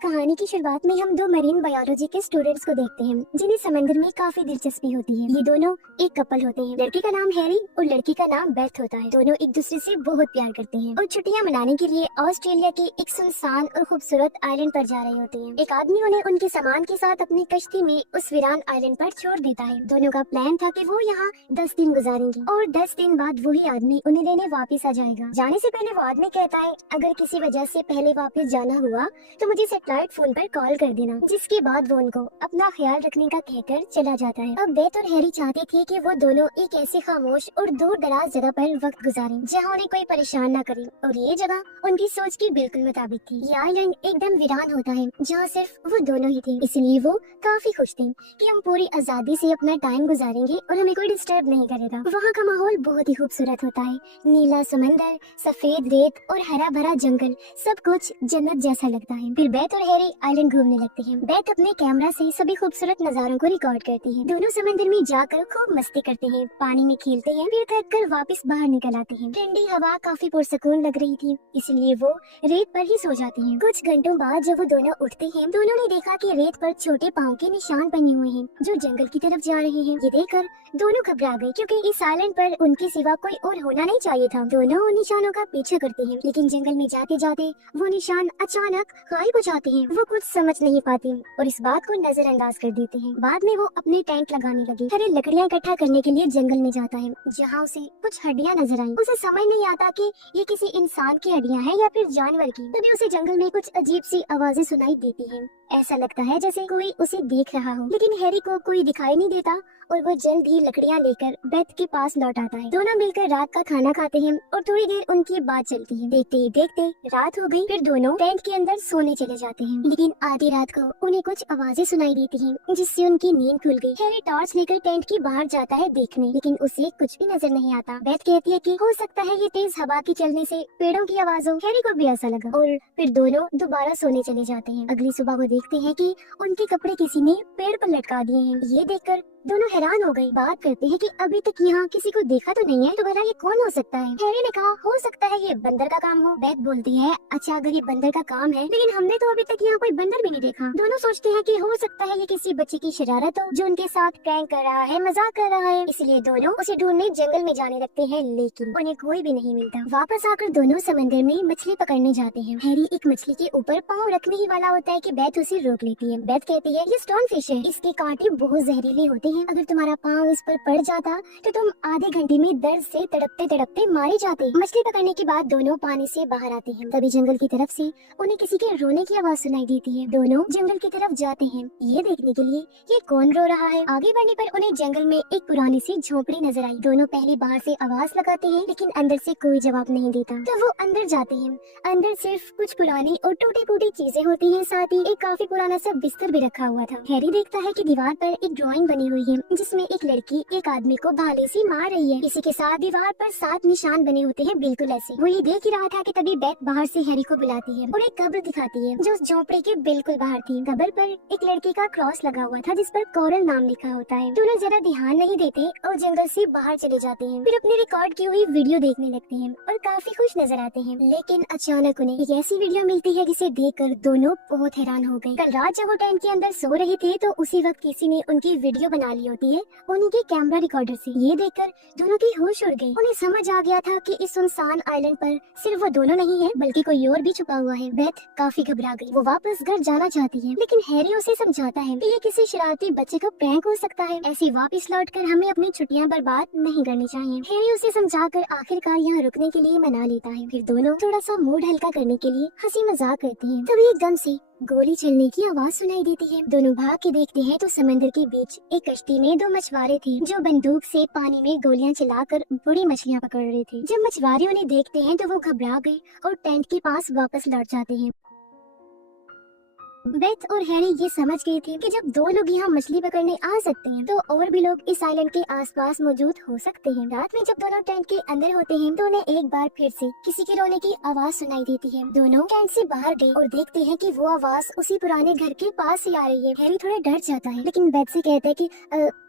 कहानी की शुरुआत में हम दो मरीन बायोलॉजी के स्टूडेंट्स को देखते हैं जिन्हें समंदर में काफी दिलचस्पी होती है। ये दोनों एक कपल होते हैं। लड़के का नाम हैरी और लड़की का नाम बेथ होता है। दोनों एक दूसरे से बहुत प्यार करते हैं और छुट्टियां मनाने के लिए ऑस्ट्रेलिया के एक सुनसान और खूबसूरत आइलैंड पर जा रहे होते हैं। एक आदमी उन्हें उनके सामान के साथ अपनी कश्ती में उस वीरान आइलैंड पर छोड़ देता है। दोनों का प्लान था कि वो यहाँ 10 दिन गुजारेंगे और 10 दिन बाद वही आदमी उन्हें लेने वापिस आ जाएगा। जाने से पहले वो आदमी कहता है, अगर किसी वजह से पहले वापस जाना हुआ तो मुझे सैटेलाइट फोन पर कॉल कर देना। जिसके बाद वो उनको अपना ख्याल रखने का कहकर चला जाता है। अब बेथ और हैरी चाहते थे कि वो दोनों एक ऐसे खामोश और दूर दराज जगह पर वक्त गुजारें जहां उन्हें कोई परेशान न करे, और ये जगह उनकी सोच के बिल्कुल मुताबिक थी। ये आइलैंड एकदम वीरान होता है जहाँ सिर्फ वो दोनों ही थे, इसलिए वो काफी खुश थे कि हम पूरी आजादी से अपना टाइम गुजारेंगे और हमें कोई डिस्टर्ब नहीं करेगा। वहाँ का माहौल बहुत ही खूबसूरत होता है। नीला समंदर, सफेद रेत और हरा भरा जंगल, सब कुछ जन्नत जैसा लगता है। फिर बेथ और हैरी आइलैंड घूमने लगते हैं। बेथ अपने कैमरा से सभी खूबसूरत नजारों को रिकॉर्ड करती है। दोनों समंदर में जाकर खूब मस्ती करते हैं, पानी में खेलते हैं, फिर थक कर वापस बाहर निकल आते हैं। ठंडी हवा काफी पुरसकून लग रही थी, इसलिए वो रेत पर ही सो जाते हैं। कुछ घंटों बाद जब वो दोनों उठते हैं, दोनों ने देखा कि रेत पर छोटे पाँव के निशान बने हुए हैं जो जंगल की तरफ जा रहे हैं। ये देखकर दोनों घबरा गए क्योंकि इस आइलैंड पर उनके सिवा कोई और होना नहीं चाहिए था। दोनों उन निशानों का पीछा करते हैं, लेकिन जंगल में जाते जाते वो निशान अचानक गायब हो जाते हैं। वो कुछ समझ नहीं पाते और इस बात को नजरअंदाज कर देते हैं। बाद में वो अपने टेंट लगाने लगे। हैरी लकड़ियाँ इकट्ठा करने के लिए जंगल में जाता है, जहाँ उसे कुछ हड्डियाँ नजर आई। उसे समझ नहीं आता कि ये किसी इंसान की हड्डियाँ हैं या फिर जानवर की। तभी उसे जंगल में कुछ अजीब सी आवाजें सुनाई देती हैं। ऐसा लगता है जैसे कोई उसे देख रहा हो, लेकिन हैरी को कोई दिखाई नहीं देता और वो जल्द ही लकड़ियाँ लेकर बेथ के पास लौट आता है। दोनों मिलकर रात का खाना खाते हैं और थोड़ी देर उनकी बात चलती है। देखते ही देखते रात हो गई। फिर दोनों टेंट के अंदर सोने चले जाते हैं, लेकिन आधी रात को उन्हें कुछ आवाजें सुनाई देती हैं, जिससे उनकी नींद खुल गई। हैरी टॉर्च लेकर टेंट के बाहर जाता है देखने, लेकिन उसे कुछ भी नजर नहीं आता। बेथ कहती है कि हो सकता है ये तेज हवा के चलने से पेड़ों की आवाज हो। हैरी को भी ऐसा लगा और फिर दोनों दोबारा सोने चले जाते हैं। अगली सुबह वो देखते हैं कि उनके कपड़े किसी ने पेड़ पर लटका दिए हैं। ये देखकर दोनों हैरान हो गए। बात करते हैं कि अभी तक यहाँ किसी को देखा तो नहीं है, तो भला ये कौन हो सकता है। हैरी ने कहा हो सकता है ये बंदर का काम हो। बेथ बोलती है, अच्छा अगर ये बंदर का काम है, लेकिन हमने तो अभी तक यहाँ कोई बंदर भी नहीं देखा। दोनों सोचते हैं कि हो सकता है ये किसी बच्चे की शरारत हो जो उनके साथ प्रैंक कर रहा है, मजाक कर रहा है। इसलिए दोनों उसे ढूंढने जंगल में जाने लगते हैं, लेकिन उन्हें कोई भी नहीं मिलता। वापस आकर दोनों समंदर में मछली पकड़ने जाते हैं। हैरी एक मछली के ऊपर पाँव रखने ही वाला होता है कि बेथ उसे रोक लेती है। बेथ कहती है, ये स्टोन फिश है, इसके कांटे बहुत जहरीले होते हैं, अगर तुम्हारा पाँव इस पर पड़ जाता तो तुम आधे घंटे में दर्द से तड़पते तड़पते मारे जाते। मछली पकड़ने के बाद दोनों पानी से बाहर आते हैं। तभी जंगल की तरफ से उन्हें किसी के रोने की आवाज सुनाई देती है। दोनों जंगल की तरफ जाते हैं, ये देखने के लिए ये कौन रो रहा है। आगे बढ़ने पर उन्हें जंगल में एक पुरानी सी झोपड़ी नजर आई। दोनों पहले बाहर से आवाज लगाते हैं, लेकिन अंदर से कोई जवाब नहीं देता। तो वो अंदर जाते हैं। अंदर सिर्फ कुछ पुरानी और टूटी फूटी चीजें होती हैं, साथ ही एक काफी पुराना सा बिस्तर भी रखा हुआ था। हैरी देखता है कि दीवार पर एक ड्राइंग बनी हुई है, जिसमें एक लड़की एक आदमी को भाले से मार रही है। इसी के साथ दीवार पर 7 निशान बने होते हैं, बिल्कुल ऐसे। वो ये देख ही रहा था कि तभी बेथ बाहर से हैरी को बुलाती है और एक कब्र दिखाती है जो उस झोपड़ी के बिल्कुल बाहर थी। कब्र पर एक लड़की का क्रॉस लगा हुआ था, जिस पर कोरल नाम लिखा होता है। दोनों जरा ध्यान नहीं देते और जंगल से बाहर चले जाते हैं। फिर अपनी रिकॉर्ड की हुई वीडियो देखने लगते हैं और काफी खुश नजर आते हैं, लेकिन अचानक उन्हें एक ऐसी वीडियो मिलती है जिसे देखकर दोनों बहुत हैरान हो गए। कल रात जब वो टेंट के अंदर सो रहे थे तो उसी वक्त किसी ने उनकी वीडियो बना ली होती है उन्हीं के कैमरा रिकॉर्डर से। ये देखकर दोनों की होश उड़ गई। उन्हें समझ आ गया था कि इस सुनसान आइलैंड पर सिर्फ वो दोनों नहीं है, बल्कि कोई और भी छुपा हुआ है। बेथ काफी घबरा गई। वो वापस घर जाना चाहती है, लेकिन हैरी उसे समझाता है कि ये किसी शरारती बच्चे का प्रैंक हो सकता है। ऐसे वापस लौटकर हमें अपनी छुट्टियां बर्बाद नहीं करनी चाहिए। हैरी उसे समझाकर आखिरकार यहाँ रुकने के लिए मना लेता है। फिर दोनों थोड़ा सा मूड हल्का करने के लिए हंसी मजाक करते हैं। तभी एकदम से गोली चलने की आवाज सुनाई देती है। दोनों भाग के देखते हैं तो समंदर के बीच एक कश्ती में 2 मछुआरे थे जो बंदूक से पानी में गोलियां चलाकर बड़ी मछलियां पकड़ रहे थे। जब मछुआरे उन्हें देखते हैं तो वो घबरा गए और टेंट के पास वापस लौट जाते हैं। बेथ और हैरी ये समझ गए थे कि जब 2 लोग यहाँ मछली पकड़ने आ सकते हैं, तो और भी लोग इस आइलैंड के आसपास मौजूद हो सकते हैं। रात में जब दोनों टेंट के अंदर होते हैं तो उन्हें एक बार फिर से किसी के रोने की आवाज सुनाई देती है। दोनों टेंट से बाहर गए और देखते हैं कि वो आवाज उसी पुराने घर के पास ही आ रही है। हैरी थोड़ा डर जाता है, लेकिन बेथ से कहता है कि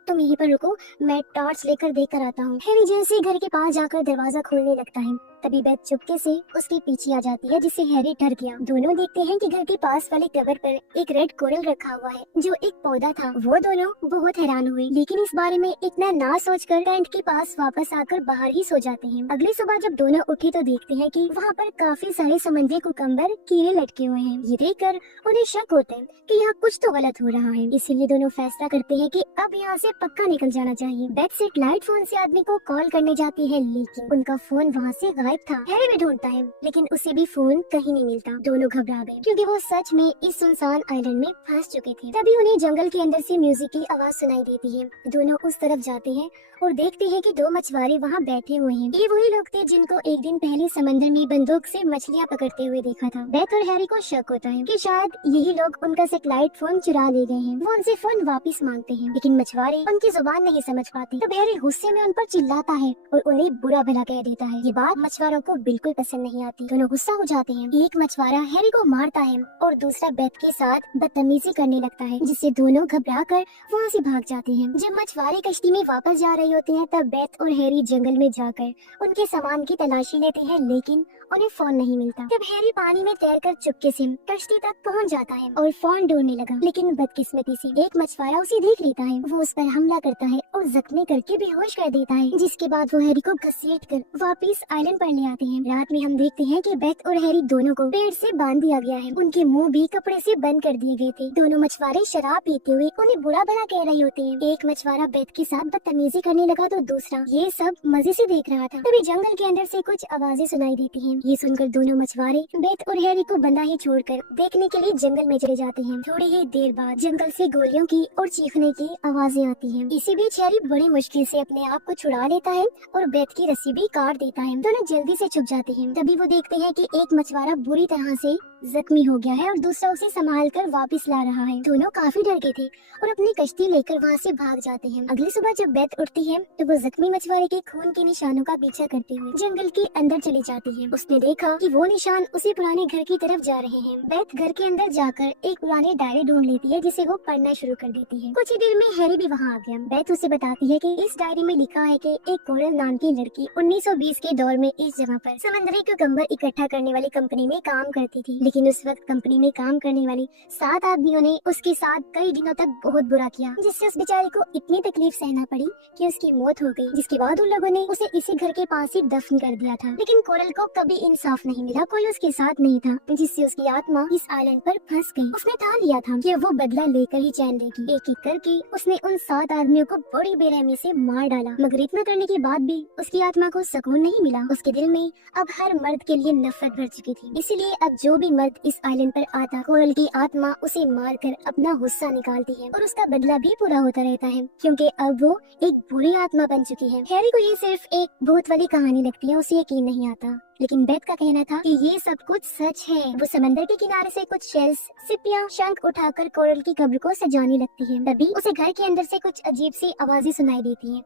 तुम यहीं पर रुको, मैं टॉर्च लेकर देख कर आता हूँ। हैरी जैसे घर के पास जाकर दरवाजा खोलने लगता है, तभी बेथ चुपके से उसके पीछे आ जाती है, जिससे हैरी डर गया। दोनों देखते हैं कि घर के पास वाले कवर पर एक रेड कोरल रखा हुआ है, जो एक पौधा था। वो दोनों बहुत हैरान हुए, लेकिन इस बारे में इतना ना सोचकर टेंट के पास वापस आकर बाहर ही सो जाते हैं। अगली सुबह जब दोनों उठे तो देखते हैं कि वहाँ पर काफी सारे समुद्री कुकम्बर कीड़े लटके हुए हैं। ये देखकर उन्हें शक होता है कि यहाँ कुछ तो गलत हो रहा है, इसीलिए दोनों फैसला करते हैं कि अब यहाँ से पक्का निकल जाना चाहिए। बेथ से लाइट फोन से आदमी को कॉल करने जाती है, लेकिन उनका फोन वहाँ से गायब था। हैरी भी ढूंढता है, लेकिन उसे भी फोन कहीं नहीं मिलता। दोनों घबरा गए, क्योंकि वो सच में इस सुनसान आइलैंड में फंस चुके थे। तभी उन्हें जंगल के अंदर से म्यूजिक की आवाज सुनाई देती है। दोनों उस तरफ जाते हैं और देखते हैं कि दो मछुआरे वहाँ बैठे हुए हैं। ये वही लोग थे जिनको एक दिन पहले समंदर में बंदूक से मछलियाँ पकड़ते हुए देखा था। बेथ और हैरी को शक होता है कि शायद यही लोग उनका सैटेलाइट फोन चुरा ले गए हैं। वो उनसे फोन वापस मांगते हैं, लेकिन मछुआरे उनकी जुबान नहीं समझ पाते। तब हैरी गुस्से में उन पर चिल्लाता है और उन्हें बुरा भला कह देता है। ये बात मछुआरों को बिल्कुल पसंद नहीं आती। दोनों गुस्सा हो जाते हैं। एक मछुआरा हैरी को मारता है और दूसरा बेथ के साथ बदतमीजी करने लगता है, जिससे दोनों घबरा कर वहाँ से भाग जाते हैं। जब मछुआरे कश्ती में वापस जा रहे होते हैं, तब बेथ और हैरी जंगल में जाकर उनके सामान की तलाशी लेते हैं, लेकिन उन्हें फोन नहीं मिलता। तब हैरी पानी में तैरकर चुपके से कश्ती तक पहुंच जाता है और फोन ढूंढने लगा, लेकिन बदकिस्मती से एक मछुआरा उसे देख लेता है। वो उस पर हमला करता है और जख्मी करके बेहोश कर देता है, जिसके बाद वो हैरी को घसीट कर वापिस आइलैंड पर ले आते हैं। रात में हम देखते हैं कि बेथ और हैरी दोनों को पेड़ से बांध दिया गया है। उनके मुंह भी कपड़े से बंद कर दिए गए थे। दोनों मछुआरे शराब पीते हुए उन्हें बुरा भला कह रहे होते हैं। एक मछुआरा बेथ के साथ बदतमीजी करने लगा तो दूसरा ये सब मजे से देख रहा था। तभी जंगल के अंदर से कुछ आवाजें सुनाई देती हैं। ये सुनकर दोनों मछुआरे बेथ और हैरी को बंधा ही छोड़कर देखने के लिए जंगल में चले जाते हैं। थोड़ी ही देर बाद जंगल से गोलियों की और चीखने की आवाजें आती हैं। इसी बीच हैरी बड़ी मुश्किल से अपने आप को छुड़ा लेता है और बेथ की रस्सी भी काट देता है। दोनों जल्दी से छुप जाते हैं। तभी वो देखते हैं कि एक मछुआरा बुरी तरह से जख्मी हो गया है और दूसरा उसे संभाल कर वापिस ला रहा है। दोनों काफी डर गए थे और अपनी कश्ती लेकर वहाँ से भाग जाते हैं। अगली सुबह जब बेथ उठती है तो वो जख्मी मछुआरे के खून के निशानों का पीछा करते हुए जंगल के अंदर चली जाती है। उसने देखा कि वो निशान उसी पुराने घर की तरफ जा रहे हैं। बेथ घर के अंदर जाकर एक पुरानी डायरी ढूंढ लेती है, जिसे वो पढ़ना शुरू कर देती है। कुछ ही देर में हैरी भी वहाँ आ गया। बेथ उसे बताती है कि इस डायरी में लिखा है कि एक कोरल नाम की लड़की 1920 के दौर में इस जगह पर समुद्री कुकम्बर इकट्ठा करने वाली कंपनी में काम करती थी, लेकिन उस वक्त कंपनी में काम करने वाली 7 आदमियों ने उसके साथ कई दिनों तक बहुत बुरा किया, जिससे उस बेचारी को इतनी तकलीफ सहना पड़ी कि उसकी मौत हो गई। जिसके बाद उन लोगों ने उसे इसी घर के पास ही दफन कर दिया था। लेकिन कोरल को कभी इंसाफ नहीं मिला, कोई उसके साथ नहीं था, जिससे उसकी आत्मा इस आइलैंड पर फंस गई। उसने ठान लिया था कि वो बदला लेकर ही चैन लेगी। एक एक करके उसने उन 7 आदमियों को बड़ी बेरहमी से मार डाला, मगर इतना करने के बाद भी उसकी आत्मा को सुकून नहीं मिला। उसके दिल में अब हर मर्द के लिए नफरत भर चुकी थी। इसलिए अब जो भी मर्द इस आइलैंड पर आता, कोरल की आत्मा उसे मारकर अपना गुस्सा निकालती है और उसका बदला भी पूरा होता रहता है, क्योंकि अब वो एक बुरी आत्मा बन चुकी है। हैरी को ये सिर्फ एक भूत वाली कहानी लगती है, उसे यकीन नहीं आता, लेकिन बेथ का कहना था कि ये सब कुछ सच है। वो समंदर के किनारे से कुछ शेल्स, सिपियां, शंख उठाकर कोरल की कब्र को सजाने लगती है। तभी उसे घर के अंदर से कुछ अजीब सी आवाजें सुनाई देती हैं।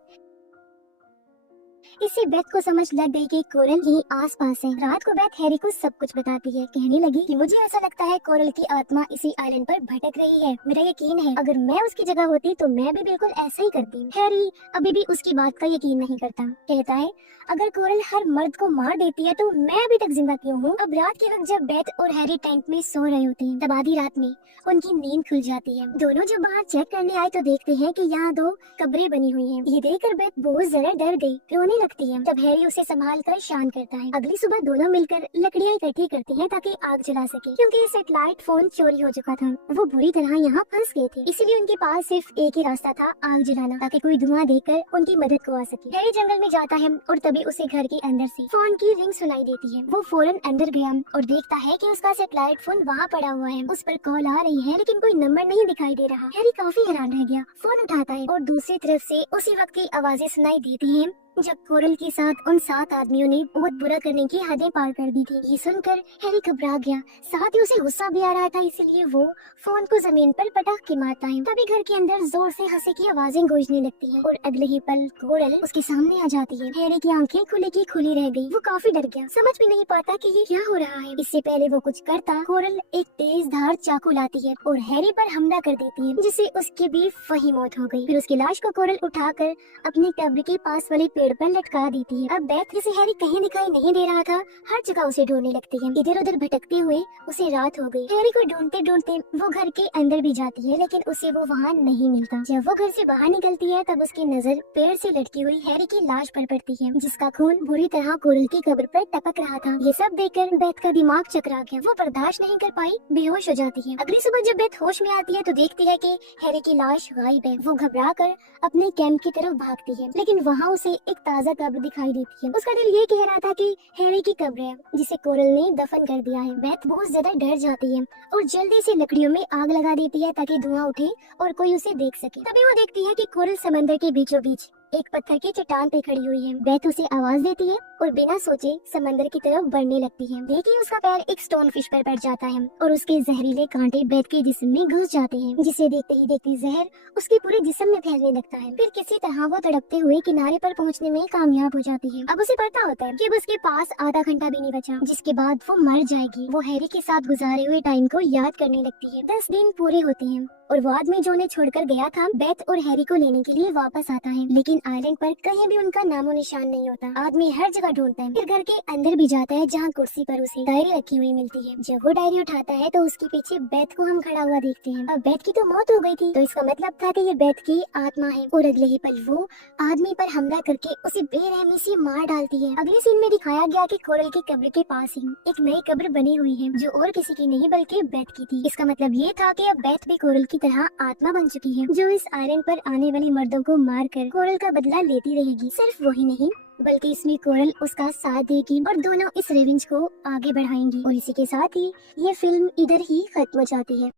इससे बेथ को समझ लग गई कि कोरल ही आसपास है। रात को बेथ हैरी को सब कुछ बताती है। कहने लगी कि मुझे ऐसा लगता है कोरल की आत्मा इसी आइलैंड पर भटक रही है। मेरा यकीन है अगर मैं उसकी जगह होती तो मैं भी बिल्कुल ऐसा ही करती। हैरी अभी भी उसकी बात का यकीन नहीं करता। कहता है अगर कोरल हर मर्द को मार देती है तो मैं अभी तक जिंदा क्यों हूँ। अब रात के वक्त जब बेथ और हैरी टेंट में सो रहे होते हैं, तब आधी रात में उनकी नींद खुल जाती है। दोनों जब बाहर चेक करने आए तो देखते हैं कि यहाँ 2 कब्रें बनी हुई हैं। ये देखकर बेथ बहुत जरा डर गई, रोने लगती है। तब हैरी उसे संभाल कर शांत करता है। अगली सुबह दोनों मिलकर लकड़ियाँ इकट्ठी करती हैं ताकि आग जला सके, क्योंकि सैटेलाइट फोन चोरी हो चुका था। वो बुरी तरह यहाँ फंस गए थे, इसलिए उनके पास सिर्फ एक ही रास्ता था, आग जलाना, ताकि कोई धुआं देकर उनकी मदद को आ सके। हैरी जंगल में जाता है और तभी उसे घर के अंदर से फोन की रिंग सुनाई देती है। वो फौरन अंदर गया और देखता है कि उसका सैटेलाइट फोन वहाँ पड़ा हुआ है। उस पर कॉल आ रही है, लेकिन कोई नंबर नहीं दिखाई दे रहा। हैरी काफी हैरान रह गया, फोन उठाता है और दूसरी तरफ से उसी वक्त की आवाजें सुनाई देती हैं जब कोरल के साथ उन 7 आदमियों ने बहुत बुरा करने की हदें पार कर दी थी। ये सुनकर हैरी घबरा गया, साथ ही उसे गुस्सा भी आ रहा था, इसलिए वो फोन को जमीन पर पटक के मारता है। तभी घर के अंदर जोर से हंसी की आवाजें गूंजने लगती हैं और अगले ही पल कोरल उसके सामने आ जाती है। हैरी की आंखें खुली की खुली रह गई। वो काफी डर गया, समझ भी नहीं पाता कि ये क्या हो रहा है। इससे पहले वो कुछ करता, कोरल एक तेज धार चाकू लाती है और हैरी पर हमला कर देती है, जिससे उसकी भी वही मौत हो गई। फिर उसकी लाश को कोरल उठाकर अपनी कब्र के पास वाले पेड़ पर लटका देती है। अब बेथ, जिसे हैरी कहीं दिखाई नहीं दे रहा था, हर जगह उसे ढूंढने लगती है। इधर उधर भटकते हुए उसे रात हो गई। हैरी को ढूंढते ढूंढते वो घर के अंदर भी जाती है, लेकिन उसे वो वहाँ नहीं मिलता। जब वो घर से बाहर निकलती है तब उसकी नजर पेड़ से लटकी हुई हैरी की लाश पर पड़ती है, जिसका खून बुरी तरह कोरल की कब्र पर टपक रहा था। ये सब देखकर बेथ का दिमाग चकरा गया। वो बर्दाश्त नहीं कर पाई, बेहोश हो जाती है। अगली सुबह जब बेथ होश में आती है तो देखती है कि हैरी की लाश गायब है। वो घबरा कर अपने कैंप की तरफ भागती है, लेकिन वहाँ उसे एक ताज़ा कब्र दिखाई देती है। उसका दिल ये कह रहा था कि हैरी की कब्र है, जिसे कोरल ने दफन कर दिया है। बेथ बहुत ज्यादा डर जाती है और जल्दी से लकड़ियों में आग लगा देती है ताकि धुआं उठे और कोई उसे देख सके। तभी वो देखती है कि कोरल समंदर के बीचों बीच एक पत्थर की चट्टान पे खड़ी हुई है। बेथ उसे आवाज देती है और बिना सोचे समंदर की तरफ बढ़ने लगती है। देखिए उसका पैर एक स्टोन फिश पर पड़ जाता है और उसके जहरीले कांटे बेथ के जिस्म में घुस जाते हैं, जिसे देखते ही देखते जहर उसके पूरे जिस्म में फैलने लगता है। फिर किसी तरह वो तड़पते हुए किनारे पर पहुंचने में कामयाब हो जाती है। अब उसे पता होता है कि अब उसके पास आधा घंटा भी नहीं बचा, जिसके बाद वो मर जाएगी। वो हैरी के साथ गुजारे हुए टाइम को याद करने लगती है। 10 दिन पूरे होते हैं और वो आदमी जो उन्हें छोड़कर गया था बेथ और हैरी को लेने के लिए वापस आता है, लेकिन आइलैंड पर कहीं भी उनका नामो निशान नहीं होता। आदमी हर जगह ढूंढता है, फिर घर के अंदर भी जाता है जहाँ कुर्सी पर उसे डायरी रखी हुई मिलती है। जब वो डायरी उठाता है तो उसके पीछे बेथ को हम खड़ा हुआ देखते हैं। अब बेथ की तो मौत हो गई थी, तो इसका मतलब था कि ये बेथ की आत्मा है और अगले ही पल वो आदमी पर हमला करके उसे बेरहमी से मार डालती है। अगले सीन में दिखाया गया कि कोरल की कब्र के पास ही एक नई कब्र बनी हुई है, जो और किसी की नहीं बल्कि बेथ की थी। इसका मतलब ये था कि अब बेथ भी कोरल की तरह आत्मा बन चुकी है, जो इस आइलैंड पर आने वाले मर्दों को मारकर कोरल का बदला लेती रहेगी। सिर्फ वही नहीं बल्कि इसमें कोरल उसका साथ देगी और दोनों इस रिवेंज को आगे बढ़ाएंगी। और इसी के साथ ही ये फिल्म इधर ही खत्म हो जाती है।